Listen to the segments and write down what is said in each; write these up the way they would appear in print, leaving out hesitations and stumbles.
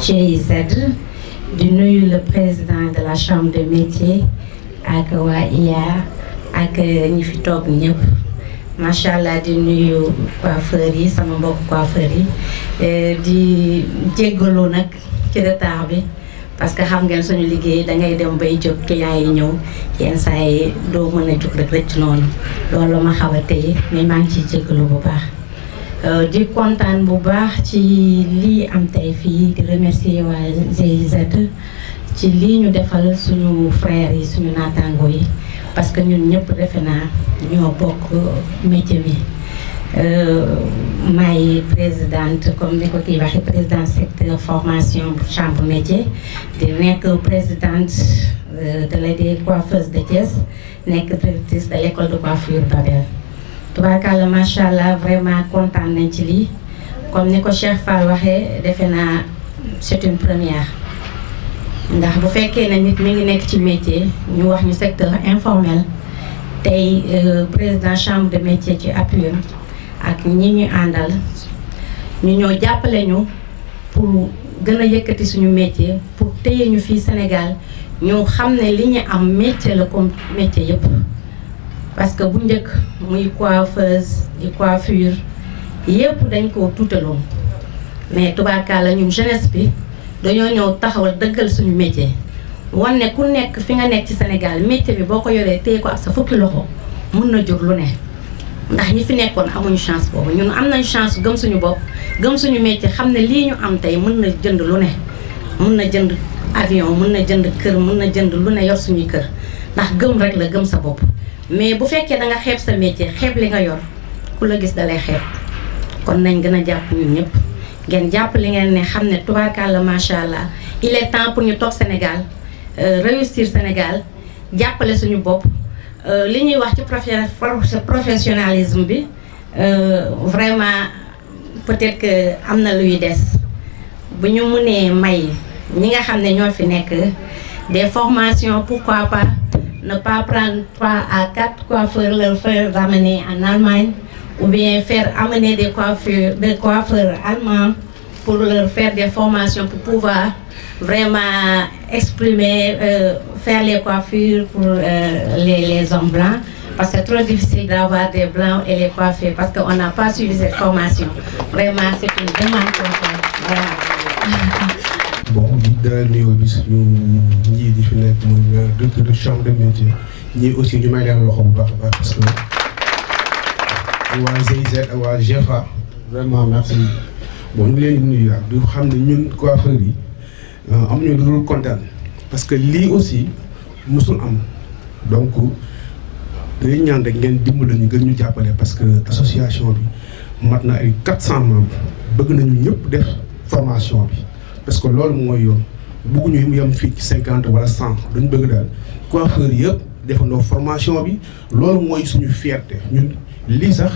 GIZ di nuyu le président de la chambre de métier ak waa IA ak ñi fi toog ñëpp macha allah di nuyu coiffeurs yi sama mbokk coiffeurs yi di jéggalu nag ci retard bi parce que xam ngeen suñu liggéey dangay dem bay jóg clients yi ñëw yenn saa yi doo mën a jóg rek rëcc noonu loolu ma xaw a téye mais maa ngi ciy jéggalu bu baax. di kontaan bu baax ci lii am tey fii di remercier waa GIZ ci lii ñu defal suñu frères yi suñu naataango yi parce que ñun ñëpp defe naa ñoo bokk métier bi maay présidente comme ni ko kii waxee présidente secteur formation chambre métier di nekk présidente de des coiffeuses de Thiès nekk directrice de l'école de coiffure Babel. tubaarkàlla macha allah vraiment kontaan nañ ci lii comme ni ko Cheikh Fall waxee defe naa c'est une première ndax bu fekkee ne nit mi ngi nekk ci métier ñu wax ñu secteur informel tey président chambre de métier ci appui ak ñi ñu àndal ñu ñoo jàppale ñu pour gën a yëkkati suñu métier pour téye ñu fii Sénégal ñu xam ne li ñu am métier la comme métier yëpp. parce que bu njëkk muy coiffeuse di coiffure yëpp dañ koo tuutaloon mais tubaarkàlla ñun jeunesse bi dañoo ñëw taxawal dëggal suñu métier wan ne ku nekk fi nga nekk ci Sénégal métier bi boo ko yoree téye ko ak sa fukki loxo mun na jur lu ne ndax ñi fi nekkoon amuñu chance boobu ñun am nañ chance gëm suñu bopp gëm suñu métier xam ne lii ñu am tey mën na jënd lu ne mun na jënd avion mun na jënd kër mun na jënd lu ne yor suñuy kër ndax gëm rek la gëm sa bopp mais bu fekkee da nga xeeb sa métier xeeb li nga yor ku la gis dalay xeeb kon nañ gën a jàpp ñun ñëpp ngeen jàpp li ngeen ne xam ne tubaarkàlla macha allah il est temps pour ñu toog Sénégal réussir Sénégal jàppale suñu bopp li ñuy wax ci professionnalisme bi vraiment peut-être que am na luy des bu ñu mënee may ñi nga xam ne ñoo fi nekk des formations pourquoi pas ne pas prendre 3 à 4 coiffeurs, leur faire ramener en Allemagne ou bien faire amener des coiffeurs allemands pour leur faire des formations pour pouvoir vraiment exprimer, faire les coiffures pour les hommes blancs parce que c'est trop difficile d'avoir des blancs et les coiffer parce qu'on n'a pas suivi cette formation. Vraiment, c'est une demande qu'on fait. Voilà. Bon, dans le ñii di fi nekk muy directeur de chambre de métier ñii aussi ñu may leen loxo bu baax a baax parce que waa GIZ ak waa GFA vraiment merci bon ñu ngi leen di nuyu ak du xam ne ñun coiffeurs yi am ñu dul kontaan parce que lii aussi musul am donc dañuy ñaan rek ngeen dimbali ñu gën ñu jàppale parce que association bi mat na ay 400 membres bëgg nañu ñëpp def formation bi parce que loolu mooy yoon bëgguñu mu yem fii ci 50 wala 100 duñ bëgg daal coiffeurs yëpp defandoo formation bi loolu mooy suñu fierté ñun lii sax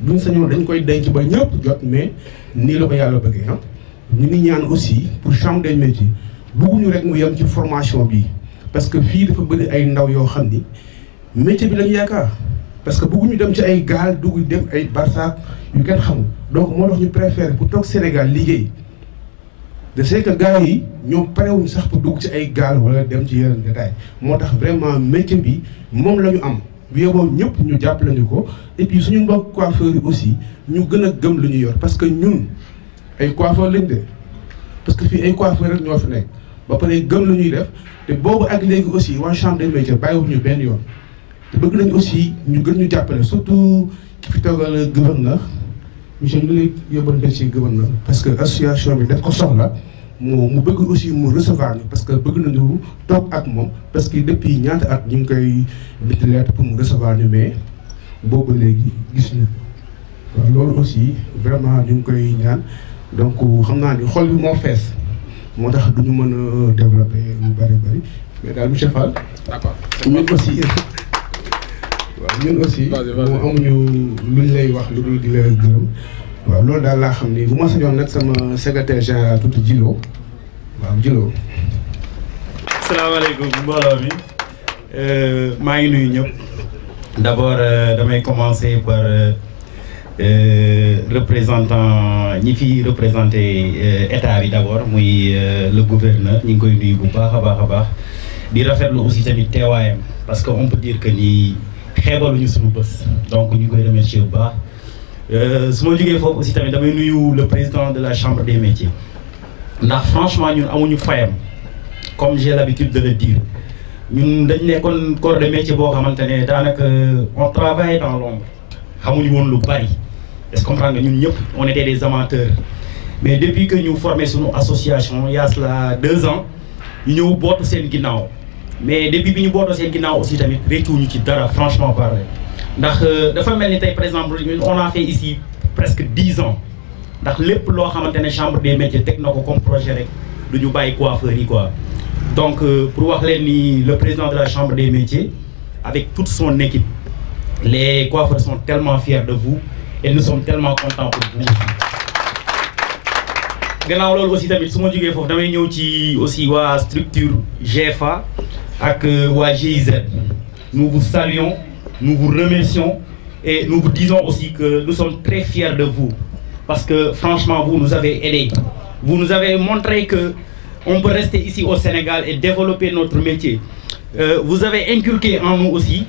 duñ sañoon dañ koy denc ba ñëpp jot mais nii la ko yàlla bëggee ah. ñu ngi ñaan aussi pour chambre des métiers bëgguñu rek mu yem ci formation bi parce que fii dafa bëri ay ndaw yoo xam ni métier bi lañu yaakaar parce que bëgguñu dem ci ay gaal dugg dem ay barsaak yu kenn xamul donc moo tax ñu préféré pour toog Sénégal liggéey. de ce que gars yi ñoom parewuñ sax pour dugg ci ay gaal wala dem ci yeneen détail moo tax vraiment métier bi moom la ñu am bi yoboo ñëpp ñu jàppale ñu ko et puis suñu mbokk coiffeurs yi aussi ñu gën a gëm lu ñu yor parce que ñun ay coiffeurs lañ de parce que fii ay coiffeurs rek ñoo fi nekk ba pare gëm lu ñuy def te boobu ak léegi aussi waa chambre des métiers bàyyiwuñu benn yoon te bëgg nañu aussi ñu gën ñu jàppale surtout ki fi toogal gouverneur monsieur ñu lay yóbbante ci gouverneur parce que association bi daf ko soxla mu bëgg aussi mu recevoir ñu parce que bëgg nañu toog ak moom parce que depuis ñaata at ñu ngi koy bind lettre pour mu recevoir ñu mais boobu léegi gis ñu waaw loolu aussi vraiment ñu ngi koy ñaan donc xam naa ni xol bi moo fees moo tax du ñu mën a développer lu bari mais daal monsieur Fall. D'accord. ñun aussi waaw ñun aussi moo amuñu luñ lay wax lu dul di la gërëm waaw loolu daal laa xam ni bu ma sañoon nag sama secrétaire général tuuti Djilo waaw Djilo. asalaamaaleykum mbooloo mi maa ngi nuyu ñëpp d'abord damay commencer par représentant ñi fi représenté état bi d'abord muy le gouverneur ñi ngi koy nuyu bu baax a baax di rafetlu aussi tamit teewaayam parce que on peut dire que ni xeebaluñu suñu bés donc ñu ngi koy remercier bu baax su ma jógee foofu aussi tamit damay nuyu le président de la chambre des métiers ndax franchement ñun amuñu fayam comme j'ai l'habitude de le dire ñun dañ nekkoon corps de métier boo xamante ne daanaka on travaille dans l'ombre xamuñu woon lu bari est-ce que comprendre nga ñun ñëpp on était des amateurs mais depuis que ñu formé suñu association il y a cela 2 ans ñu ñëw bootu seen ginnaaw mais depuis bi ñu bootoo seen ginnaaw aussi tamit réccuwuñu ci dara franchement parler ndax dafa mel ni tey par exemple ñun on a fait ici presque 10 ans ndax lépp loo xamante ne chambre des métiers teg na ko comme projet rek du ñu bàyyi coiffeurs yi quoi donc pour wax leen ni le président de la chambre des métiers avec toute son équipe les coiffeurs sont tellement fiers de vous et nous sommes tellement contents pour vous aussi. gannaaw loolu aussi tamit su ma jógee foofu damay ñëw ci aussi waa structure GFA ak waa GIZ nous vous saluons nous vous remercions et nous vous disons aussi que nous sommes très fiers de vous parce que franchement vous nous avez aidés vous nous avez montré que on peut rester ici au Sénégal et développer notre métier vous avez inculqué en nous aussi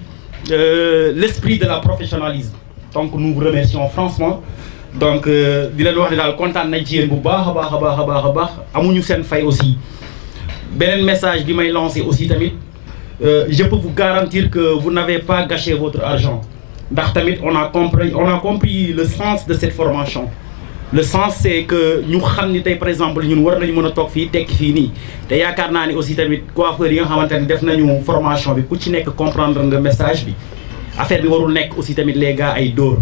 l'esprit de la professionnalisme donc nous vous remercions franchement donc di leen wax ne daal kontaan nañ ci yéen bu baax a baax amuñu seen fay aussi beneen message bi may lancer aussi tamit je peux vous garantir que vous n'avez pas gâché votre argent ndax tamit on a compris le sens de cette formation le sens c'est que ñu xam ni tey par exemple ñun war nañu mën a toog fii tekki fii nii te yaakaar naa ni aussi tamit coiffeurs yi nga xamante ne def nañu formation bi ku ci nekk comprendre nga message bi affaire bi warul nekk aussi tamit les gars ay dóor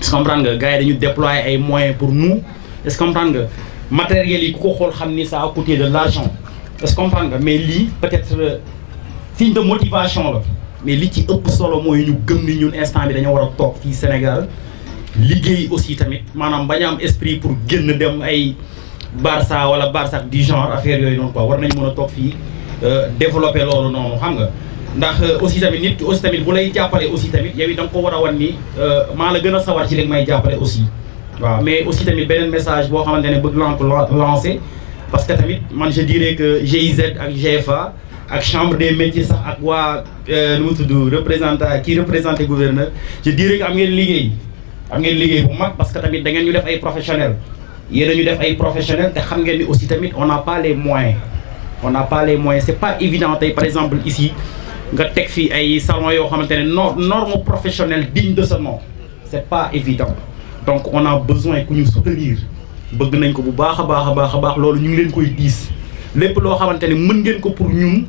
est-ce que comprendre nga gars yi dañu déployer ay moyens pour nous est-ce que comprendre nga matériel yi ku ko xool xam ni ça a coûté de l'argent est-ce que comprendre nga mais lii peut-être signe de motivation la mais li ci ëpp solo mooy ñu gëm ni ñun instant bi dañoo war a toog fii Sénégal liggéey aussi tamit maanaam bañ a am esprit pour génn dem ay Barça wala Barça du genre affaire yooyu noonu quoi war nañu mën a toog fii développer loolu noonu xam nga ndax aussi tamit nit aussi tamit bu lay jàppale aussi tamit yow it da nga ko war a wan ni maa la gën a sawar ci léegi may jàppale aussi waaw mais aussi tamit beneen message boo xamante ne bëgg naa ko lancer parce que tamit man je dirais que GIZ ak GFA ak chambre des métiers sax ak waa nu mu tudd représenté gouverneur je dirais que am ngeen liggéey bu mag parce que tamit da ngeen ñu def ay professionnels yéen a ñu def ay professionnels te xam ngeen ni aussi tamit on n'a pas les moyens c'est pas évident tey par exemple ici nga teg fii ay salons yoo xamante ne norme professionnelle digne de ce nom c'est pas évident donc on a besoin ku ñu soutenir bëgg nañ ko bu baax a baax loolu ñu ngi leen koy diis lépp loo xamante ne mën ngeen ko pour ñun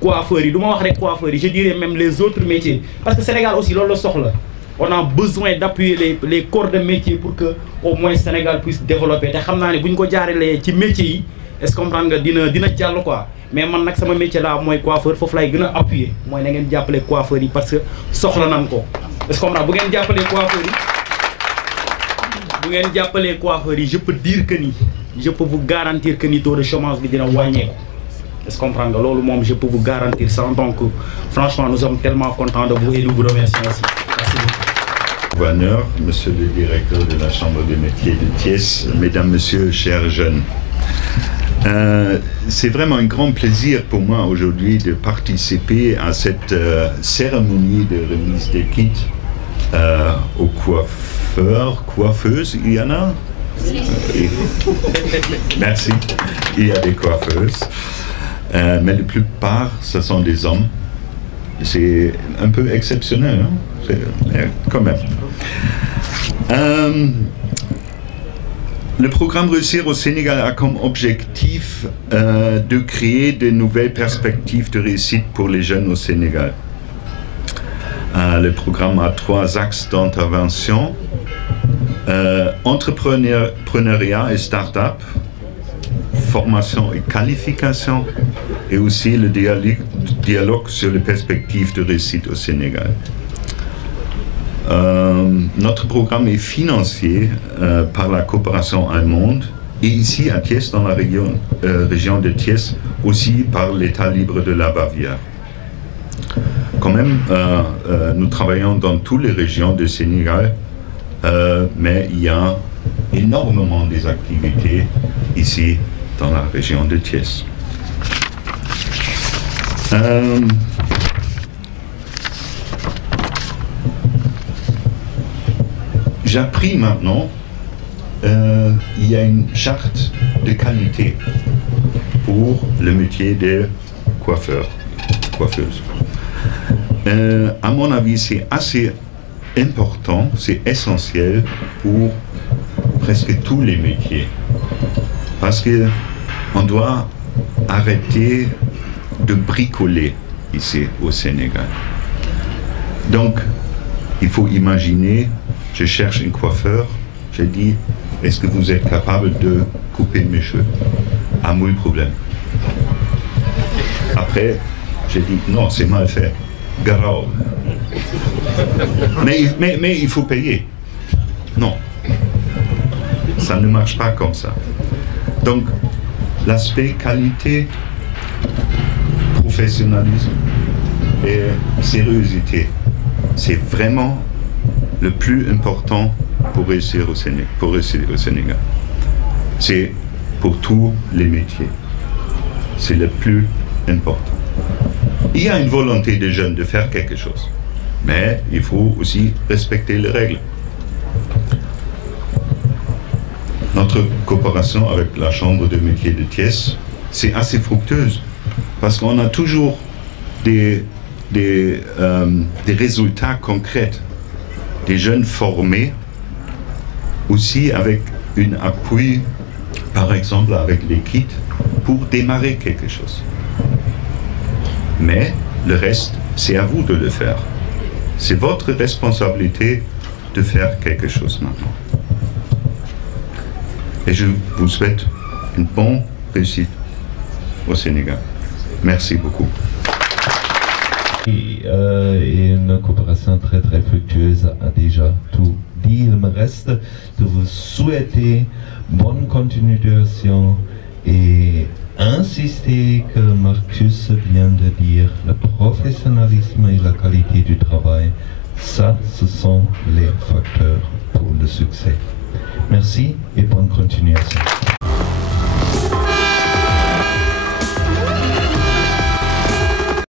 coiffeurs yi du ma wax rek coiffeurs yi je dirais même les autres métiers parce que Sénégal aussi loolu la soxla on a besoin d'appuyer les corps de métier pour que au moins Sénégal puisse développer te xam naa ne bu ñu ko jaaralee ci métiers yi est-ce que comprendre nga dina jàll quoi mais man nag sama métier là mooy coiffeur foofu lay gën a appuyer mooy na ngeen jàppale coiffeurs yi parce que soxla nan ko est-ce que comprendre bu ngeen jàppalee coiffeurs yi je peux dire que ni je peux vous garantir que ni taux de chômage bi dina wàññeeku est-ce que comprendre nga loolu moom je peux vous garantir ça donc franchement nous sommes tellement contents de vous et nous vous remercions aussi merci beaucoup. Gouverneur, monsieur le directeur de la Chambre des métiers de Thiès, mesdames, messieurs, chers jeunes. C'est vraiment un grand plaisir pour moi aujourd'hui de participer à cette cérémonie de remise des kits aux coiffeurs, coiffeuses. Il y en a? Merci. Il y a des coiffeuses. Mais la plupart, ce sont des hommes. C'est un peu exceptionnel, hein? Quand même. Le programme Réussir au Sénégal a comme objectif de créer de nouvelles perspectives de réussite pour les jeunes au Sénégal. Le programme a 3 axes d'intervention, entrepreneuriat et start-up, formation et qualification, et aussi le dialogue sur les perspectives de réussite au Sénégal. Notre programme est financé par la coopération allemande et ici à Thiès, dans la région de Thiès, aussi par l'État libre de la Bavière. Quand même, nous travaillons dans toutes les régions du Sénégal mais il y a énormément des activités ici dans la région de Thiès. J'ai appris maintenant, il y a une charte de qualité pour le métier de coiffeur, coiffeuse. À mon avis, c'est assez important, c'est essentiel pour presque tous les métiers. Parce qu'on doit arrêter de bricoler ici au Sénégal. Donc, il faut imaginer, je cherche un coiffeur, je dis, est-ce que vous êtes capable de couper mes cheveux? Ah, oui, problème. Après, j'ai dit, non, c'est mal fait. Garau. Mais il faut payer. Non. Ça ne marche pas comme ça. Donc, l'aspect qualité, professionnalisme et sérieuxité, c'est vraiment le plus important pour réussir au Sénégal. C'est pour tous les métiers. C'est le plus important. Il y a une volonté des jeunes de faire quelque chose, mais il faut aussi respecter les règles. Notre coopération avec la Chambre de métiers de Thiès, c'est assez fructueuse, parce qu'on a toujours des résultats concrets, des jeunes formés, aussi avec un appui, par exemple avec les kits, pour démarrer quelque chose. Mais le reste, c'est à vous de le faire. C'est votre responsabilité de faire quelque chose maintenant. Et je vous souhaite une bonne réussite au Sénégal. Merci beaucoup. Et une coopération très fructueuse a déjà tout dit. Il me reste de vous souhaiter bonne continuation et insister que Marcus vient de dire, le professionnalisme et la qualité du travail, ça, ce sont les facteurs pour le succès. Merci et bonne continuation.